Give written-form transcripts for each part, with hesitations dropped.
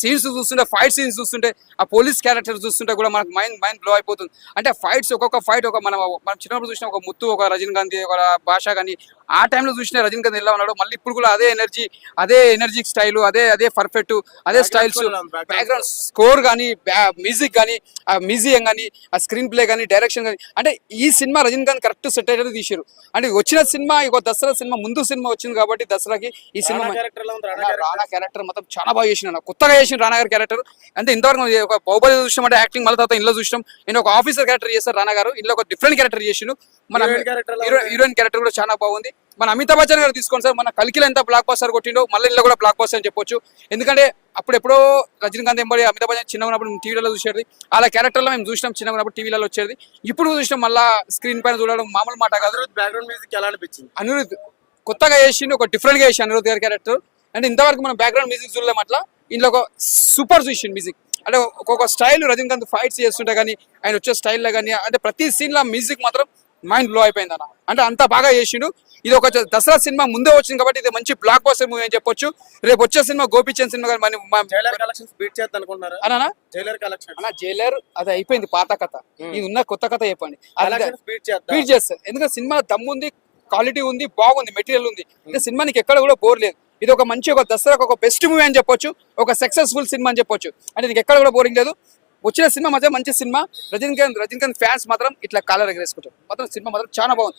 Scenes చూస్తుంటే fight scenes చూస్తుంటే ఆ పోలీస్ క్యారెక్టర్ చూస్తుంటే కూడా మనకు మైండ్ బ్లో అయిపోతుంది. అంటే ఫైట్స్ ఒక్కొక్క ఫైట్ మనం మనం చిన్నప్పుడు చూసిన ఒక ముత్తు, ఒక రజనీకాంత్, ఒక భాష కానీ ఆ టైంలో చూసిన రజనీకాంత్ ఎలా ఉన్నాడో మళ్ళీ ఇప్పుడు కూడా అదే ఎనర్జిక్ స్టైల్, అదే పర్ఫెక్ట్, అదే స్టైల్స్, బ్యాక్గ్రౌండ్ స్కోర్ కానీ, మ్యూజిక్ కానీ, ఆ మ్యూజియం కానీ, ఆ స్క్రీన్ ప్లే కానీ, డైరెక్షన్ కానీ, అంటే ఈ సినిమా రజనీకాంత్ కరెక్ట్ సెట్ అయ్యేది తీసారు. అంటే వచ్చిన సినిమా ఒక దసరా సినిమా ముందు సినిమా వచ్చింది కాబట్టి దసరాకి ఈ సినిమా రానా క్యారెక్టర్ మొత్తం చాలా బాగా చేసిన, కొత్తగా చేసిన రానా గారి క్యారెక్టర్. అంటే ఇంతవరకు ఒక బాహుబలి చూసినాం అంటే యాక్టింగ్, మళ్ళీ తర్వాత ఇంట్లో చూసినాం. నేను ఒక ఆఫీసర్ క్యారెక్టర్ చేస్తారు రానా గారు, ఇంట్లో ఒక డిఫరెంట్ క్యారెక్టర్ చేసిండు. మన హీరోయిన్ క్యారెక్టర్ కూడా చాలా బాగుంది. మన అమితాబ్ బచ్చన్ గారు తీసుకోండి సార్, మన కల్కిలో ఎంత బ్లాక్ బస్టర్ కొట్టిండో మళ్ళీ ఇంట్లో కూడా బ్లాక్ బస్టర్ అని చెప్పొచ్చు. ఎందుకంటే అప్పుడెప్పుడో రజనీకాంత్ ఎంబడి అమితాబ్ బచ్చన్ చిన్నగా ఉన్నప్పుడు టీవీలలో చూసేది, అలా క్యారెక్టర్లో మేము చూసినాం చిన్నగా ఉన్నప్పుడు టీవీలలో వచ్చేది. ఇప్పుడు చూసినాం మళ్ళీ స్క్రీన్ పైన చూడడం మామూలు మాట కాదు. బ్యాక్గ్రౌండ్ మ్యూజిక్ ఎలా అనిపించింది? అనిరుద్ కొత్తగా చేసిండు, ఒక డిఫరెంట్ గా చేసి అనిరుద్ గారి క్యారెక్టర్. అంటే ఇంతవరకు మనం బ్యాక్గ్రౌండ్ మ్యూజిక్ చూడలేం, అట్లా ఇంట్లో ఒక సూపర్ చూసిండు మ్యూజిక్. అంటే ఒక్కొక్క స్టైల్ రజనీకాంత్ ఫైట్స్ చేస్తుంటే కానీ, ఆయన వచ్చే స్టైల్లో కానీ, అంటే ప్రతి సీన్ లో మ్యూజిక్ మాత్రం మైండ్ బ్లో అయిపోయింది అన్న. అంటే అంత బాగా చేసిండు. ఇది ఒక దసరా సినిమా ముందే వచ్చింది కాబట్టి ఇది మంచి బ్లాక్ బస్టర్ మూవీ అని చెప్పొచ్చు. రేపు వచ్చే సినిమా గోపీచంద్ సినిమా అన్న జైలర్ అది అయిపోయింది, పాత కథ. ఇది ఉన్న కొత్త కథ చెప్పండి, బీట్ చేస్తారు. ఎందుకంటే సినిమా దమ్ముంది, క్వాలిటీ ఉంది, బాగుంది, మెటీరియల్ ఉంది. అంటే సినిమానికి ఎక్కడ కూడా బోర్ లేదు. ఇది ఒక మంచి ఒక దసరాకు ఒక బెస్ట్ మూవీ అని చెప్పొచ్చు, ఒక సక్సెస్ఫుల్ సినిమా అని చెప్పొచ్చు. అంటే నీకు ఎక్కడ కూడా బోరింగ్ లేదు. వచ్చిన సినిమా మాత్రం మంచి సినిమా. రజనీకాంత్ ఫ్యాన్స్ మాత్రం ఇట్లా కాలర్ ఎగరేసుకుంటారు. మాత్రం సినిమా మాత్రం చాలా బాగుంది.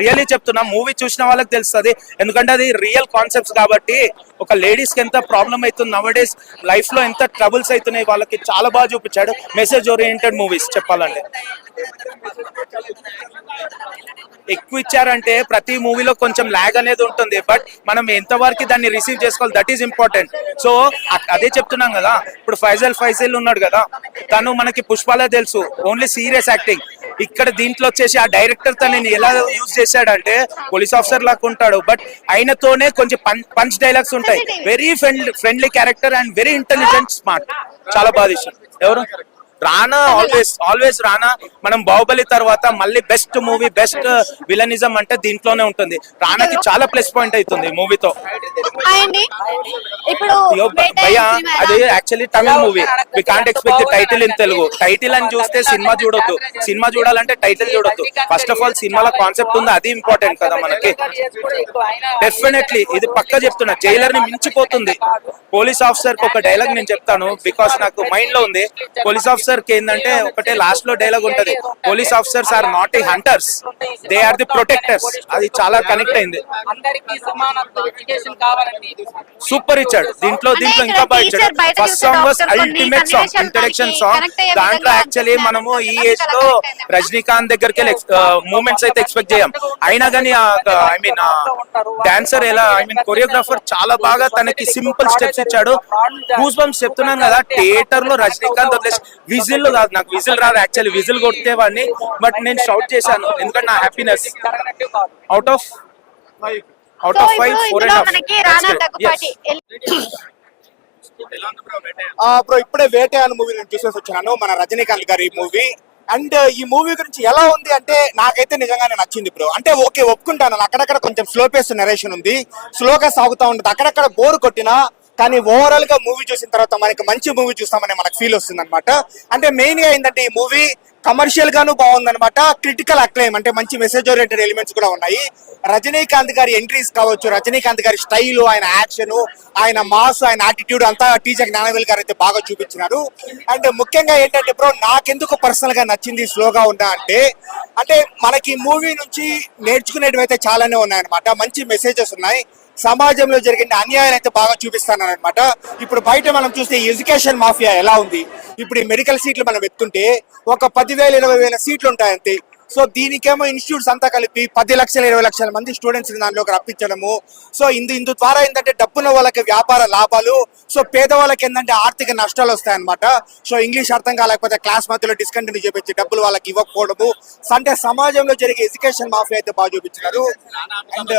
రియల్లీ చెప్తున్నా, మూవీ చూసిన వాళ్ళకి తెలుస్తుంది. ఎందుకంటే అది రియల్ కాన్సెప్ట్స్ కాబట్టి ఒక లేడీస్ కి ఎంత ప్రాబ్లం అవుతుంది, నవడేస్ లైఫ్ లో ఎంత ట్రబుల్స్ అవుతున్నాయి వాళ్ళకి చాలా బాగా చూపించాడు. మెసేజ్ ఓరియంటెడ్ మూవీస్ చెప్పాలంటే ఎక్కువ ఇచ్చారంటే ప్రతి మూవీలో కొంచెం ల్యాగ్ అనేది ఉంటుంది, బట్ మనం ఎంతవరకు దాన్ని రిసీవ్ చేసుకోవాలి, దట్ ఈస్ ఇంపార్టెంట్. సో అదే చెప్తున్నాం కదా, ఇప్పుడు ఫైజల్ ఉన్నాడు కదా, తను మనకి పుష్పాలే తెలుసు, ఓన్లీ సీరియస్ యాక్టింగ్. ఇక్కడ దీంట్లో వచ్చేసి ఆ డైరెక్టర్ తనని ఎలా యూజ్ చేశాడంటే పోలీస్ ఆఫీసర్ లాగా ఉంటాడు, బట్ ఆయనతోనే కొంచెం పంచ్ డైలాగ్స్ ఉంటాయి. Very friendly character and very intelligent, smart. చాలా బాగా ఇష్టం. ఎవరు? రానా. ఆల్వేస్ రానా. మనం బాహుబలి తర్వాత మళ్ళీ బెస్ట్ మూవీ, బెస్ట్ విలనిజం అంటే దీంట్లోనే ఉంటుంది. రానాకి చాలా ప్లస్ పాయింట్ అవుతుంది మూవీతో. భయ్యా అది actually Tamil movie, we can't expect the title in Telugu. Title అని చూస్తే సినిమా చూడొద్దు, సినిమా చూడాలంటే టైటిల్ చూడొద్దు. ఫస్ట్ ఆఫ్ ఆల్ సినిమాలో కాన్సెప్ట్ ఉంది, అది ఇంపార్టెంట్ కదా మనకి. డెఫినెట్లీ ఇది పక్కా చెప్తున్నా, జైలర్ ని మించిపోతుంది. పోలీస్ ఆఫీసర్ కి ఒక డైలాగ్ నేను చెప్తాను, బికాస్ నాకు మైండ్ లో ఉంది. పోలీస్ ఆఫీసర్ కి ఏంటంటే ఒకటే లాస్ట్ లో డైలాగ్ ఉంటది, police officers are not a hunters, they are the protectors. అది చాలా కనెక్ట్ అయింది. సూపర్ ఇచ్చాడు దీంట్లో ఇంకా బాగా ఇచ్చాడు. First song was ultimate song, introduction song. దాంట్లో యాక్చువల్లీ మనము ఈ ఏజ్ లో రజనీకాంత్ దగ్గరికి మూమెంట్స్ అయితే ఎక్స్పెక్ట్ చేయం. అయినా కానీ ఐ మీన్ డాన్సర్ ఎలా, ఐ మీన్ కొరియోగ్రాఫర్ చాలా బాగా తనకి సింపుల్ స్టెప్స్ ఇచ్చాడు. గూస్ బంప్స్ చెప్తున్నాం కదా, థియేటర్ లో రజనీకాంత్ వదిలేసి విజిల్ కాదు, నాకు విజిల్ రాదు యాక్చువల్లీ, విజిల్ కొట్టేవాడిని, బట్ నేను షౌట్ చేశాను ఎందుకంటే నా హ్యాపీనెస్. Out of 5 4.5. బ్రో ఇప్పుడే వేటే అనే మూవీ నేను చూసేసి వచ్చాను, మన రజనీకాంత్ గారి మూవీ. అండ్ ఈ మూవీ గురించి ఎలా ఉంది అంటే నాకైతే నిజంగానే నచ్చింది బ్రో. అంటే ఓకే, ఒప్పుకుంటాను, అక్కడక్కడ కొంచెం స్లో పేస్ నరేషన్ ఉంది, స్లోగా సాగుతూ ఉంటుంది, అక్కడక్కడ బోర్ కొట్టినా కానీ ఓవరాల్ గా మూవీ చూసిన తర్వాత మనకి మంచి మూవీ చూస్తామని మనకు ఫీల్ వస్తుంది అనమాట. అంటే మెయిన్ గా ఏంటంటే ఈ మూవీ కమర్షియల్ గాను బాగుందనమాట, క్రిటికల్ అక్లైమ్ అంటే మంచి మెసేజ్ ఓరియంటెడ్ ఎలిమెంట్స్ కూడా ఉన్నాయి. రజనీకాంత్ గారి ఎంట్రీస్ కావచ్చు, రజనీకాంత్ గారి స్టైల్, ఆయన యాక్షన్, ఆయన మాస్, ఆయన యాటిట్యూడ్ అంతా టీజర్ జ్ఞానవేల్ గారు అయితే బాగా చూపించినారు. అండ్ ముఖ్యంగా ఏంటంటే బ్రో నాకెందుకు పర్సనల్ గా నచ్చింది స్లోగా ఉందా అంటే మనకి మూవీ నుంచి నేర్చుకునేటివి అయితే చాలానే ఉన్నాయన్నమాట. మంచి మెసేజెస్ ఉన్నాయి, సమాజంలో జరిగిన అన్యాయాలు అయితే బాగా చూపిస్తానమాట. ఇప్పుడు బయట మనం చూస్తే ఎడ్యుకేషన్ మాఫియా ఎలా ఉంది, ఇప్పుడు ఈ మెడికల్ సీట్లు మనం ఎత్తుంటే ఒక 10,000 20,000 సీట్లు ఉంటాయంతే. సో దీనికేమో ఇన్స్టిట్యూట్స్ అంతా కలిపి 10 లక్షల 20 లక్షల మంది స్టూడెంట్స్ దానిలోకి రప్పించడము. సో ఇందు ద్వారా ఏంటంటే డబ్బున్న వాళ్ళకి వ్యాపార లాభాలు, సో పేదవాళ్ళకి ఏంటంటే ఆర్థిక నష్టాలు వస్తాయన్నమాట. సో ఇంగ్లీష్ అర్థం కాలేకపోతే క్లాస్ మధ్యలో డిస్కంటిన్యూ చేపించి డబ్బులు వాళ్ళకి ఇవ్వకపోవడము. అంటే సమాజంలో జరిగే ఎడ్యుకేషన్ మాఫియా అయితే బాగా చూపించినారు. అండ్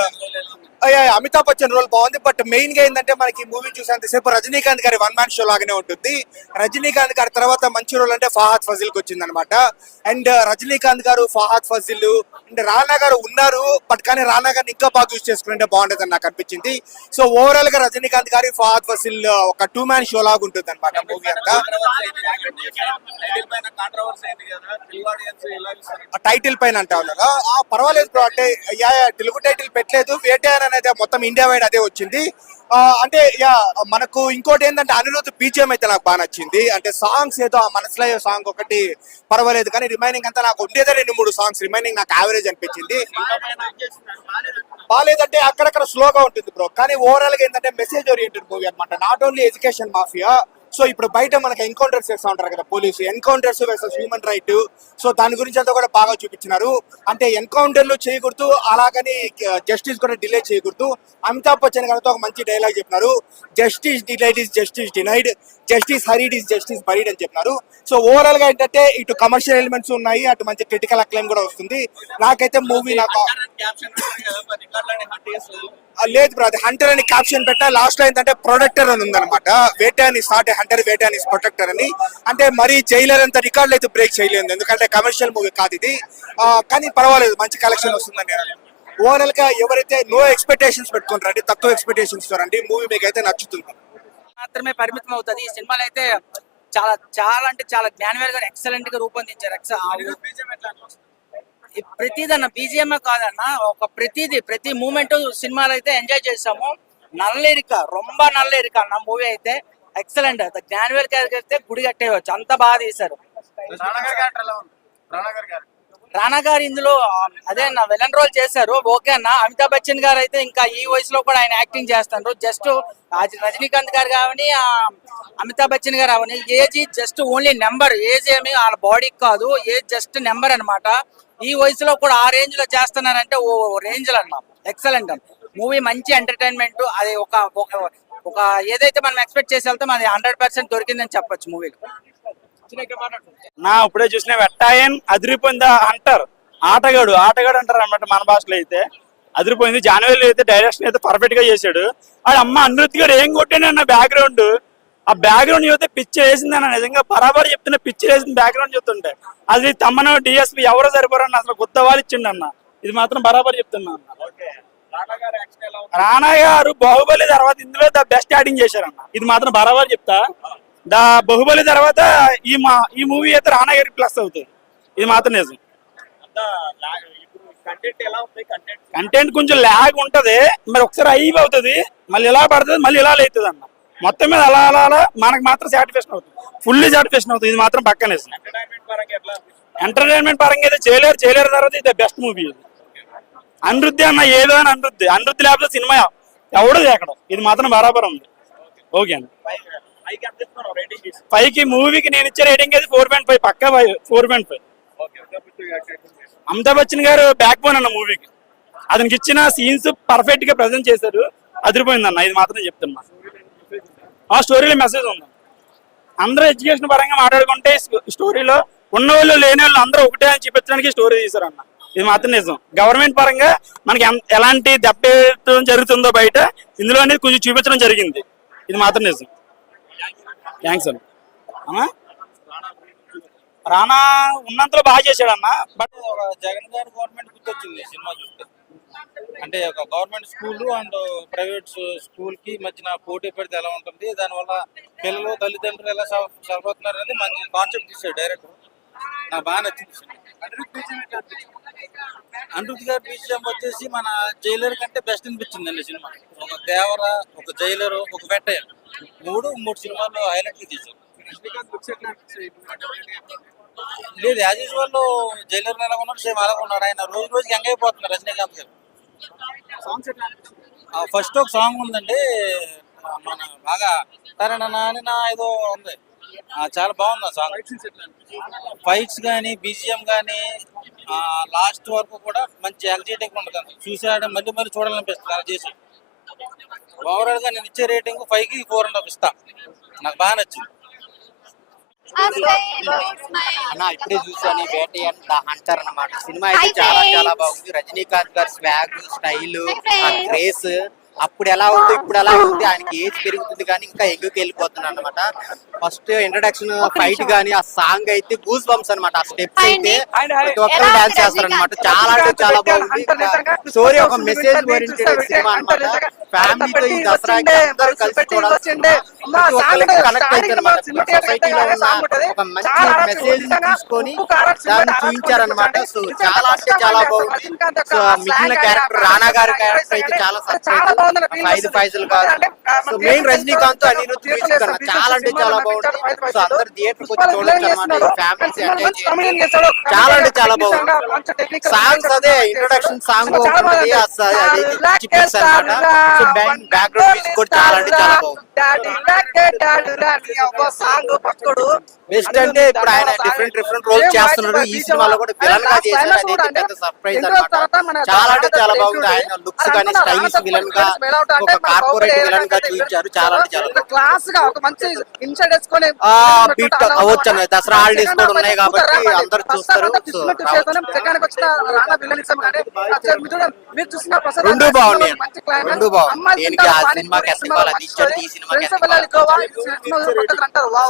అమితాబ్ బచ్చన్ రోల్ బాగుంది, బట్ మెయిన్ గా ఏంటంటే మనకి మూవీ చూసేంతసేపు రజనీకాంత్ గారి వన్ మ్యాన్ షో లాగానే ఉంటుంది. రజనీకాంత్ గారి తర్వాత మంచి రోల్ అంటే ఫహాద్ ఫజిల్ కి వచ్చింది అనమాట. అండ్ రజనీకాంత్ గారు ఫహాద్ ఫజిల్ అంటే రానా గారు ఉన్నారు, బట్ కానీ రానా గారిని ఇంకా బాగా యూజ్ చేసుకుంటే బాగుంటుంది అని నాకు అనిపించింది. సో ఓవరాల్ గా రజనీకాంత్ గారి ఫహాద్ ఫజిల్ ఒక 2 మ్యాన్ షో లాగా ఉంటుంది అనమాట మూవీ అంతా. టైటిల్ పైన అంటే పర్వాలేదు బ్రో, అంటే తెలుగు టైటిల్ పెట్టలేదు, వేటైన్ అనేది మొత్తం ఇండియా వైడ్ అదే వచ్చింది. అంటే మనకు ఇంకోటి ఏంటంటే అనిరుద్ధ్ బీజిఎం అయితే నాకు బాగా నచ్చింది. అంటే సాంగ్స్ ఏదో ఆ మనసులో సాంగ్ ఒకటి పర్వాలేదు, కానీ రిమైనింగ్ అంతా నాకు ఉండేదే 2-3 సాంగ్స్ రిమైనింగ్ నాకు యావరేజ్ అనిపించింది. బాగాలేదంటే అక్కడక్కడ స్లోగా ఉంటుంది బ్రో, కానీ ఓవరాల్ గా ఏంటంటే మెసేజ్ ఓరియంటెడ్ మూవీ అనమాట. Not only education mafia, so ఇప్పుడు బయట మనకి ఎన్కౌంటర్స్ చేస్తూ ఉంటారు కదా police, encounters versus human right, so దాని గురించి అంతా కూడా బాగా చూపించినారు. అంటే ఎన్కౌంటర్లు చేయకూడదు, అలాగని జస్టిస్ కూడా డిలే చేయకూడదు. అమితాబ్ బచ్చన్ గారితో ఒక మంచి డైలాగ్ చెప్పినారు, justice delayed is justice denied, justice hurried is justice buried అని చెప్పినారు. సో ఓవరాల్ గా ఏంటంటే ఇటు కమర్షియల్ ఎలిమెంట్స్ ఉన్నాయి, అటు మంచి క్రిటికల్ అక్లైమ్ కూడా వస్తుంది. నాకైతే మూవీ నాకు లేదు బ్రో, అది హంటర్ అని క్యాప్షన్ పెట్టా, లాస్ట్ లో ఏంటంటే ప్రొటెక్టర్ అని ఉందన్నమాట. వేటాని స్టార్ట్ హంటర్, వేటాని ప్రొటెక్టర్ అని. అంటే మరి జైలర్ అంత రికార్డులు అయితే బ్రేక్ చేయలేదు, ఎందుకంటే కమర్షియల్ మూవీ కాదు ఇది. కానీ పర్వాలేదు, మంచి కలెక్షన్ వస్తుందని. ఓవరాల్ గా ఎవరైతే నో ఎక్స్పెక్టేషన్స్ పెట్టుకుంటారండి, తక్కువ ఎక్స్పెక్టేషన్స్ తో రండి, మూవీ మీకు అయితే నచ్చుతుంది. మాత్రమే పరిమితం అవుతుంది. ఈ సినిమాలో అయితే చాలా చాలా అంటే చాలా జ్ఞానవేల్ గారు ఎక్సలెంట్ గా రూపొందించారు. ప్రతిదన్న బీజిఎం కాదన్న, ఒక ప్రతి మూమెంట్ సినిమాలో అయితే ఎంజాయ్ చేసాము. నల్లేరిక రొంబ నల్లేరిక అన్న మూవీ అయితే ఎక్సలెంట్. జ్ఞానవేల్ గారికి అయితే గుడి కట్టేయచ్చు, అంత బాగా తీశారు. రానా గారు ఇందులో అదే అన్న విలన్ రోల్ చేశారు, ఓకే అన్న. అమితాబ్ బచ్చన్ గారు అయితే ఇంకా ఈ వయసులో కూడా ఆయన యాక్టింగ్ చేస్తారు. జస్ట్ రజనీకాంత్ గారు కావని, అమితాబ్ బచ్చన్ గారు అవని, age just only number, age ఏమి వాళ్ళ బాడీకి కాదు, ఏజ్ జస్ట్ నెంబర్ అన్నమాట. ఈ వయసులో కూడా ఆ రేంజ్ లో చేస్తున్నారంటే ఓ రేంజ్ లో అన్న ఎక్సలెంట్ అన్న మూవీ. మంచి ఎంటర్టైన్మెంట్, అది ఒక ఏదైతే మనం ఎక్స్పెక్ట్ చేసి వెళ్తాం అది 100% దొరికిందని చెప్పొచ్చు మూవీలో. నా ఇప్పుడే చూసిన వెట్టాయన్ అదిరిపోయింది. హంటర్ ఆటగాడు అంటారు అన్నమాట మన భాషలో అయితే. అదిరిపోయింది. జాన్వేల్ అయితే డైరెక్షన్ అయితే పర్ఫెక్ట్ గా చేశాడు. ఆడ అమ్మ అనిరుద్ధ్ గారు ఏం కొట్టాడు అన్న బ్యాక్గ్రౌండ్, ఆ బ్యాక్గ్రౌండ్ చూస్తే పిచ్చి వేసింది అన్న. నిజంగా బరాబర్ చెప్తున్నా, పిచ్చి వేసింది బ్యాక్గ్రౌండ్ చూస్తుంటే. అది తమ్మను డిఎస్పీ ఎవరో సరిపోరన్న, అసలు కొత్త వాళ్ళు ఇచ్చిండు అన్న. ఇది మాత్రం బరాబర్ చెప్తున్నా అన్న. రానా గారు బాహుబలి తర్వాత ఇందులో ద బెస్ట్ యాక్టింగ్ చేశారన్న, ఇది మాత్రం బరాబర్ చెప్తా. దా బాహుబలి తర్వాత ఈ మూవీ అయితే రానా గారికి ప్లస్ అవుతుంది, ఇది మాత్రం నిజం. కంటెంట్ కొంచెం ల్యాగ్ ఉంటది, మరి ఒకసారి హైప్ అవుతుంది, మళ్ళీ ఇలా పడుతుంది, మళ్ళీ ఇలా అవుతుంది అన్న. మొత్తం మీద అలా అలా అలా మనకు మాత్రం సాటిస్ఫాక్షన్ అవుతుంది, ఫుల్లీ సాటిస్ఫాక్షన్ అవుతుంది, ఇది మాత్రం పక్కనే. ఎంటర్టైన్మెంట్ పరంగా అయితే చేయలేరు తర్వాత ఇది బెస్ట్ మూవీ. ఇది అనిరుద్ధి అన్న, ఏదో అని అనిరుద్ధి లేకపోతే సినిమా ఎవడో ఎక్కడ, ఇది మాత్రం బరాబర్ ఉంది. ఓకే అండి. 5కి మూవీకి నేను ఇచ్చే రేటింగ్ అయితే 4.5, పక్కా 4.5. అమితాబ్ బచ్చన్ గారు బ్యాక్ బోన్ అన్న మూవీకి, అతనికి ఇచ్చిన సీన్స్ పర్ఫెక్ట్ గా ప్రజెంట్ చేశారు, అదిరిపోయింది అన్న, ఇది మాత్రం చెప్తున్నా. ఆ స్టోరీలో మెసేజ్ ఉంది. అందరూ ఎడ్యుకేషన్ పరంగా మాట్లాడుకుంటే స్టోరీలో ఉన్న వాళ్ళు లేని వాళ్ళు అందరూ ఒకటే అని చూపించడానికి స్టోరీ తీశారన్న, ఇది మాత్రం నిజం. గవర్నమెంట్ పరంగా మనకి ఎలాంటి దెబ్బ జరుగుతుందో బయట ఇందులో అనేది కొంచెం చూపించడం జరిగింది, ఇది మాత్రం నిజం. థ్యాంక్స్ అన్న. రానా ఉన్నంతలో బాగా చేశాడన్న, బట్ జగన్ గారి గవర్నమెంట్ గుర్తొచ్చింది సినిమా చూస్తే. అంటే ఒక government school and private school కి మధ్యన పోటీ పెడితే ఎలా ఉంటుంది, దానివల్ల పిల్లలు తల్లిదండ్రులు ఎలా సఫర్ అవుతున్నారు అనేది మంచి కాన్సెప్ట్ ఇచ్చాడు డైరెక్టర్. నాకు బాగా నచ్చింది. అనిరుద్ధ్ గారి బీజిఎం వచ్చేసి మన జైలర్ కంటే బెస్ట్ అనిపించింది అండి సినిమా. ఒక దేవర, ఒక జైలర్, ఒక వెట్టయ్య, మూడు సినిమాలు హైలైట్ గా తీశారు. లేదు, యాజ్ యూజువల్ జైలర్ ఎలా ఉన్నాడు సేమ్ అలాగే ఉన్నాడు. ఆయన రోజు రోజుకి యంగ్ అయిపోతున్నారు రజనీకాంత్ గారు. ఫస్ట్ ఒక సాంగ్ ఉందండి మన బాగా తరణనాని నా ఏదో ఉంది, చాలా బాగుంది ఆ సాంగ్. ఫైట్స్ కానీ బీజిఎం కానీ లాస్ట్ వరకు కూడా మంచి ఎగ్జైటింగ్ ఉంటుంది, చూసాడు మళ్ళీ మళ్ళీ చూడాలనిపిస్తుంది అలా చేసి. ఓవరాల్ గా నేను ఇచ్చే రేటింగ్ 5కి 4.5 ఇస్తా. నాకు బాగా నచ్చింది. అన్న ఇప్పుడే చూసాను వేటయ్యన్ ద హంటర్ అన్నమాట. సినిమా అయితే చాలా చాలా బాగుంది. రజనీకాంత్ గారి స్వాగ్, స్టైల్, గ్రేస్ అప్పుడు ఎలా ఉంది ఇప్పుడు ఎలా ఉంది, ఆయనకి ఏజ్ పెరుగుతుంది కానీ ఇంకా ఎగ్గుకి వెళ్ళిపోతున్నాడు అనమాట. ఫస్ట్ ఇంట్రడక్షన్ ఫైట్ గానీ ఆ సాంగ్ అయితే గూస్ బంప్స్ అనమాట. ఆ స్టెప్స్ అయితే ప్రతి ఒక్కరు డాన్స్ చేస్తారు అనమాట. చాలా అంటే చాలా బాగుంది. స్టోరీ ఒక మెసేజ్ ఓరియంటెడ్ సినిమా అనమాట. ఫ్యామిలీతో ఈ దసరాకి అందరూ కలిసి చూడాల్సింది. ప్రతి ఒక్కరికి కనెక్ట్ అవుతారు అనమాట. సొసైటీలో ఉన్న ఒక మంచి మెసేజ్ తీసుకొని దాన్ని చూపించారనమాట. సో చాలా అంటే చాలా బాగుంది. సో మిగిలిన క్యారెక్టర్ రానా గారి క్యారెక్టర్ అయితే చాలా సర్ప్రైజ్. ఫైజల్ గారు, so main Rajinikanth Anirudh music అన్న చాలా అంటే చాలా బాగుంది. సో అందరు థియేటర్ వచ్చి చూడొచ్చు అనమాట. ఫ్యామిలీస్ ఎంజాయ్ చేయొచ్చు. చాలా అంటే చాలా బాగుంది. సాంగ్స్ అదే ఇంట్రొడక్షన్ సాంగ్ ఒకటి అనమాట. సో బ్యాక్గ్రౌండ్ మ్యూజిక్ కూడా చాలా అంటే చాలా బాగుంది. బెస్ట్ అంటే ఇప్పుడు ఆయన డిఫరెంట్ రోల్స్ చేస్తున్నాడు. ఈ సినిమాలో కూడా విలన్ గా చేశారు. అదైతే పెద్ద సర్ప్రైజ్ అన్నమాట. చాలా అంటే చాలా బాగుంది. ఆయన లుక్స్ కానీ స్టైలిష్ విలన్ గా, ఒక కార్పొరేట్ విలన్ గా చూపించారు. చాలా అంటే చాలా క్లాస్ గా ఒక మంచి ఇన్సైడ్ వేసుకొని బీట్ అవ్వచ్చు అన్న. దసరా హాలిడేస్ కూడా ఉన్నాయి కాబట్టి అందరు చూస్తారు. సో రెండు బాగున్నాయి, రెండు బాగుంది. దేనికి ఆ సినిమాకి ఎంత ఇవ్వాలి అది ఇచ్చాడు. ఈ సినిమాకి ఎంత ఇవ్వాలి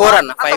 4 అన్న 5.